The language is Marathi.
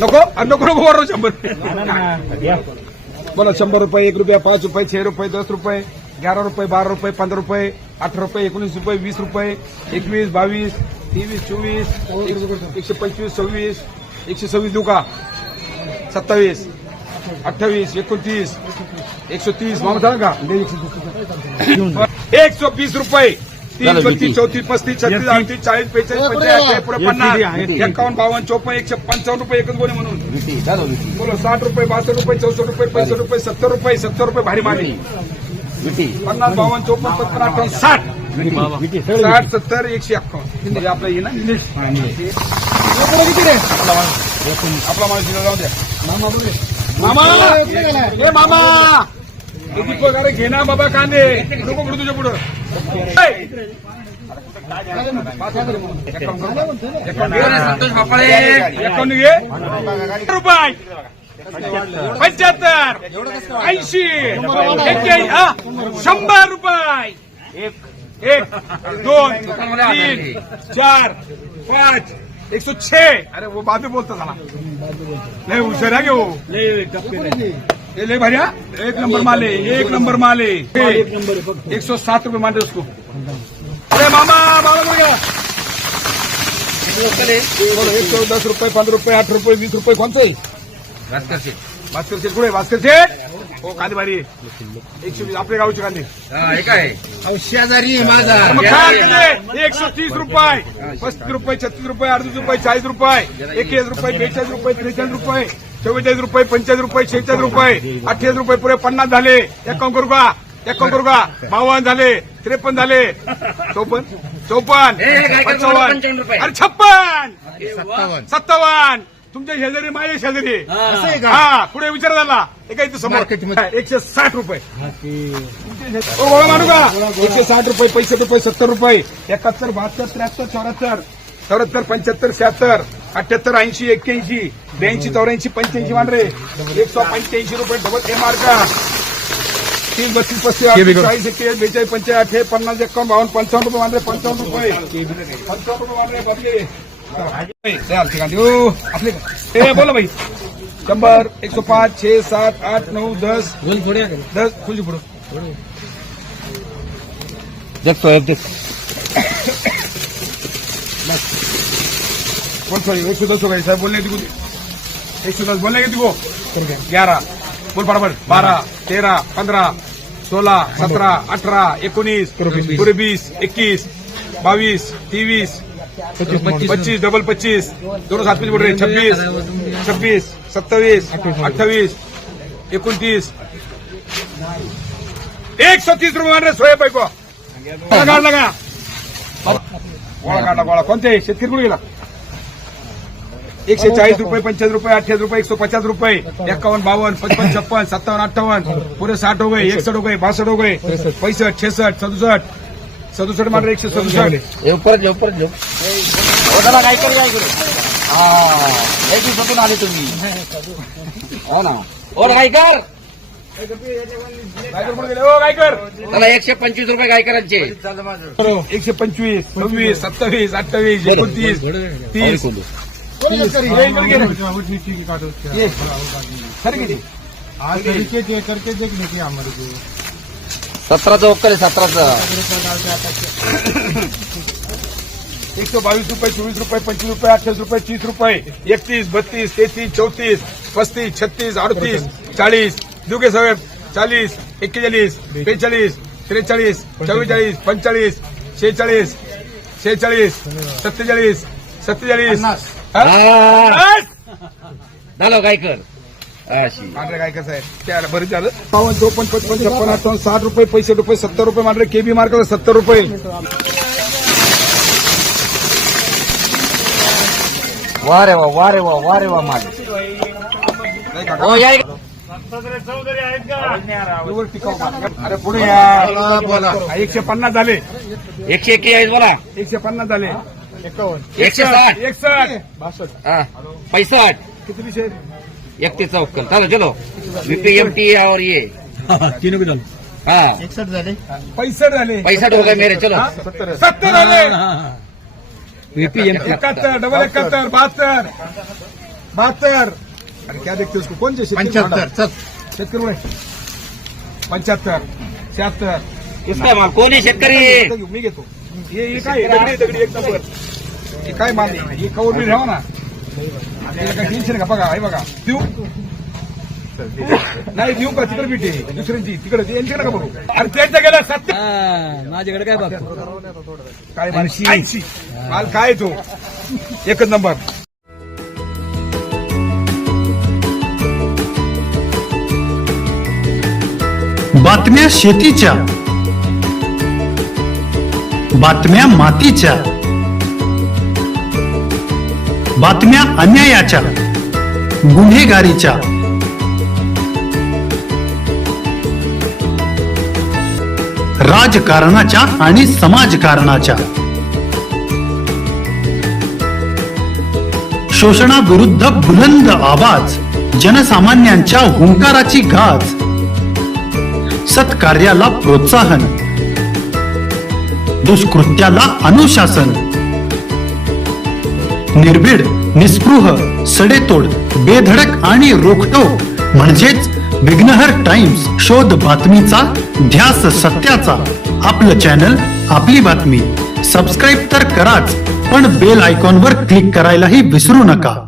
नको नको नको बरोबर 100 बोला 100 रुपये 1 रुपया 5 रुपये 6 रुपये 10 रुपये 11 रुपये 12 रुपये 15 रुपये 18 रुपये 19 रुपये 20 रुपये 21 22 23 24 125 26 126 देऊ का 27 28 29 130 मामा झालं का 120 रुपये 30 32 34 35 36 38 40 45 पुढे 50 51 52 54 155 रुपये एकच गोणी म्हणून बोलो 60 रुपये 62 रुपये 64 रुपये 65 रुपये 70 रुपये भारी मागे 50 52 54 55 58 60 60 70 151 आपला ये ना निलेश किती रे आपला माणूस जाऊ द्या मामा मामा किती पगार घे ना बाबा कांदे नको पुढे तुझ्या पुढं संतोष बापाळे 51 घे रुपये 75 80 100 रुपये 1 2 3 4 5 106 अरे वो बाद में बोलता था नहीं हुशार है वो ले भैया 1 नंबर माले 1 नंबर माले 107 रुपये मान रहे उसको अरे मामा मामा हो गया बोलो 110 रुपये 15 रुपये 8 रुपये 20 रुपये कौन सा भास्कर शेठ पुढे भास्कर शेठ हो कांदे भारी 120 आपल्या गावचे कांदे काय शेजारी माझा 130 रुपये 35 रुपये 36 रुपये 38 रुपये 40 रुपये 41 रुपये 42 रुपये 43 रुपये 44 रुपये 45 रुपये 46 रुपये 28 रुपये पुरे 50 झाले 51 करू का 52 झाले 53 झाले 54 55 अरे 56 57 तुमच्या शेजारी माझ्या शेजारी हा पुढे विचार झाला एका इथं समोर 160 रुपये मानू का 160 रुपये 65 रुपये 70 रुपये 71 72 73 74 75 76 78 80 81 82 84 85 मान रे 185 रुपये डबल एम आर का 30 32 35 40 41 42 45 50 51 52 55 रुपये मान रे 55 रुपये 55 रुपये मान रे बदले आपले बोला भाई 100 105 6 7 8 9 10 10 खुली पुढं कौन सॉरी 110 हो गई साहब बोलने की 110 बोलने की 11 बोल बराबर 12 13 15 16 17 18 19 पूरे 20 21 22 23 25 डबल 25 दोनों साथ में बोल रहे 26 27 28 29 130 रुपये मान रहे सोहेब भाई को लगा गोळा कोणते शेतकरी कुठे गेला 140 रुपये 45 रुपये 28 रुपये 150 रुपये 51 52 55 56 57 58 पूरे 60 हो गए 61 हो गए 62 हो गए 65 66 67 67 मान रहे 167 ऊपर काय करू एक दिवसातून आले तुम्ही हो ना और गायकर गायकर त्याला 125 रुपये गायकरांचे 125 26 27 28 29 30 आज करके देखने की हमारे को 17चा ओक्कल 17चा 122 रुपये 24 रुपये 25 रुपये 28 रुपये 30 रुपये 31 32 33 34 35 36 38 40 दुगे साहेब 40 41 42 43 44 45 46 46 47 47 झालं गायकर अशी मांढरे काय कसं आहे त्या बरीच झालं 52 54 55 56 58 60 रुपये 65 रुपये 70 रुपये मांढरे केबी मार्क 70 रुपये वा रे वा माझे हो या अरे पुढे या 150 झाले 141 बोला 150 झाले 160 61 हाँ 65 किती विषय 31 ओक्कल चलो चलो बीपीएमटी और ये तीनों को हाँ 61 झाले 65 झाले 65 हो गए मेरे चलो 70 झाले बीपीएमटी 71 डबल 71 72 72 अरे क्या देखते उसको कौन से 75 चल शेतकरी वय 75 76 किसका माल कोण आहे शेतकरी मी घेतो हे काय दगडी एक नंबर हे काय माल हे कवर मी राहा ना काय टेन्शन का बघा आहे बघा देऊ नाही देऊ का तिकडे भेटे दुसऱ्यांची तिकडे यांच्याकडे का बघू अरे त्यांच्या गेला 70 माझ्याकडे काय बघतो काय माल 80 माल काय तो एकच नंबर बातम्या शेतीच्या, बातम्या मातीच्या, बातम्या अन्यायाच्या, गुन्हेगारीच्या, राजकारणाच्या आणि समाजकारणाच्या, शोषणाविरुद्ध बुलंद आवाज, जनसामान्यांच्या हुंकाराची गाज, सत्कार्याला प्रोत्साहन, दुष्कृत्याला अनुशासन, निर्भीड, निस्पृह, सडेतोड, बेधडक आणि रोखटोक म्हणजेच विघ्नहर टाइम्स. शोध बातमीचा, ध्यास सत्याचा. आपलं चॅनल, आपली बातमी. सबस्क्राईब तर कराच, पण बेल आयकॉनवर क्लिक करायलाही विसरू नका.